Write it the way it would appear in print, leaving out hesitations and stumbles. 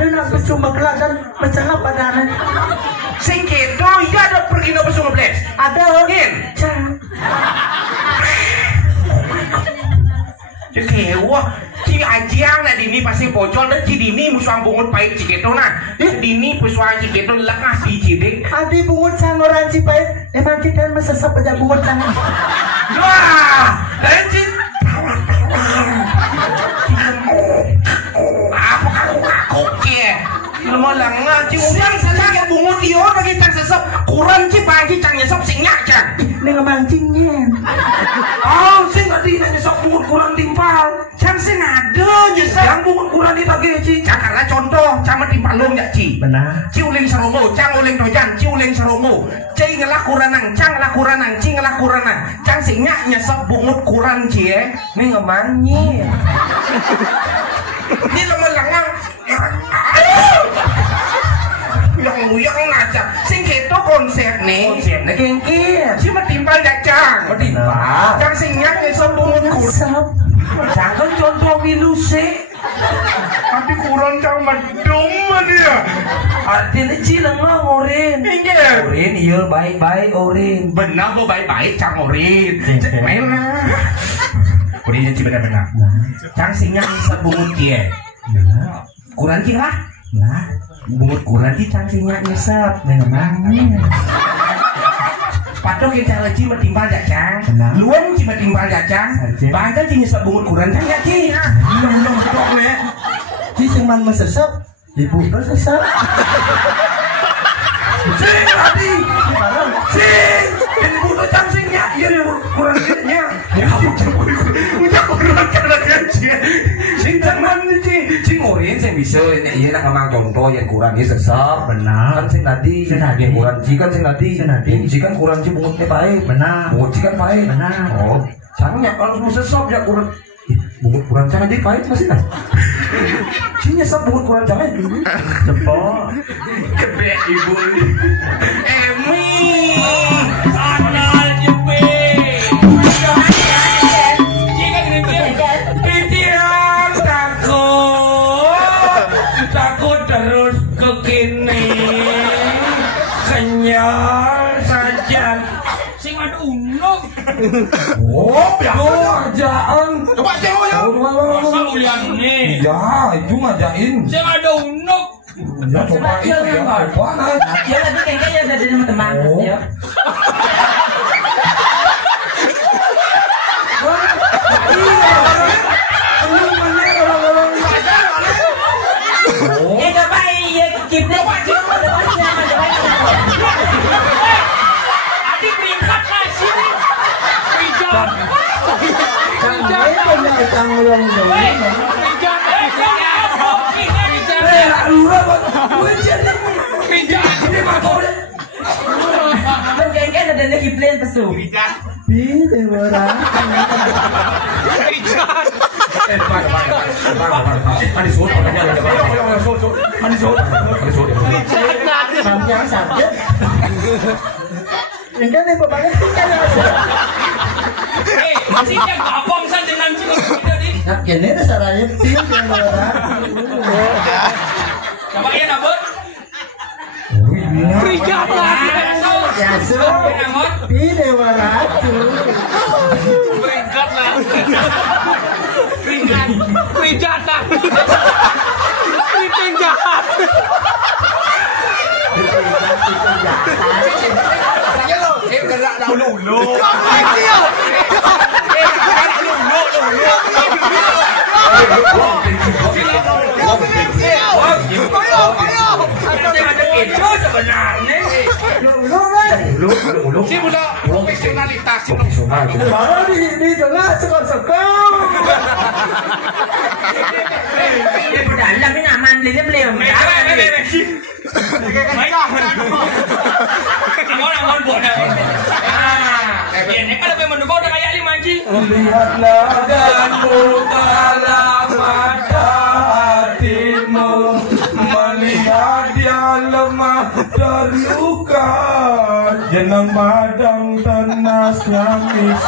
Ada nak bersumba kelatan masalah padane. Sing kedo ya ada pergi no bersumba beles. Ada Ngin. Kewa, ci ajiang na dini pasti bocor dan ci dini musuh bungut pahit ciketo na. Dini pesuang ciketo lengah si cidik. Adi bungut sangoran ci pahit. Emang kita mesesap aja bungut sana. Wah, dan ci apa aku ke? Lama lengah ci uang saja bungut iyo lagi cang sesep kurang ci pagi cang nyesop singnya cang. Ini ngemancingnya. Oh, sing tadi nyesop bungut kurang timpal. Cang sing ada nyesop yang bungut kurang di lagi ci. Cang karena contoh cang timpalung ya ci. Benar. Ci uling sarongo, cang uling dojan, ci uling sarongo. Ci ngelah kuranang, cang ngelah kuranang, ci ngelah kuranang. Cang singnya nyesop bungut kurang ci Ini ngemanyi. Ini lama lengang. Yang ngajak sing keto konsep nih kengkir cuma timpal dacang timpal cang singnya nyesop bungut kurang cang kan contoh miluse tapi kurang cang madung dia artinya cilang lah orin orin iya baik-baik orin benar bu baik-baik cang orin main lah orin jadi benar-benar cang singnya nyesop bungut dia kurang cing lah bungut kurang di cangkingnya nyesep memang patok kita lagi metimbal jacang luan cuma timbal jacang bahkan di nyesep bungut kurang kan gak sih ya belum betok nih Ci cuman mesesap ibu mesesap sing tadi sing ini butuh cangkingnya iya kurang gini ya udah kurang kan sing jangan sing orin sing bisa ini nak ngomong contoh yang kurang ini sesap benar kan sing tadi kurang kan sing tadi kan kurang bungutnya baik benar bungut kan baik benar oh caranya kalau mau sesap ya kurang bungut kurang jangan jadi pahit masih kan sing nyesap bungut kurang jangan cepot gede ibu Emi takut terus ke kini kenyal saja sing ada unuk oh biasa kerjaan coba cewek ya masa ulian nih ya itu ngajain sing ada unuk ya coba itu ya apa ya tadi kayaknya udah dari teman ya Enggak nih bapaknya tinggal aja. Masih yang gabung saja dengan cikgu tadi. Nah, gini deh caranya tinggal orang. Coba ya nabut. Prijata. Jasu. Pide waratu. Peringkat lah. Prijata. Piting jahat. Em gần lại đào lủ lô. Em gần lủ lô. Profesionalitas di tengah sekon-sekon. Dalam ini aman dia beliau. Aman buat dah. Ini kan lebih mendukung dah kayak lima ji. Lihatlah dan bukalah mata hatimu, melihat dia lemah terluka, jenang madang tenas nangis.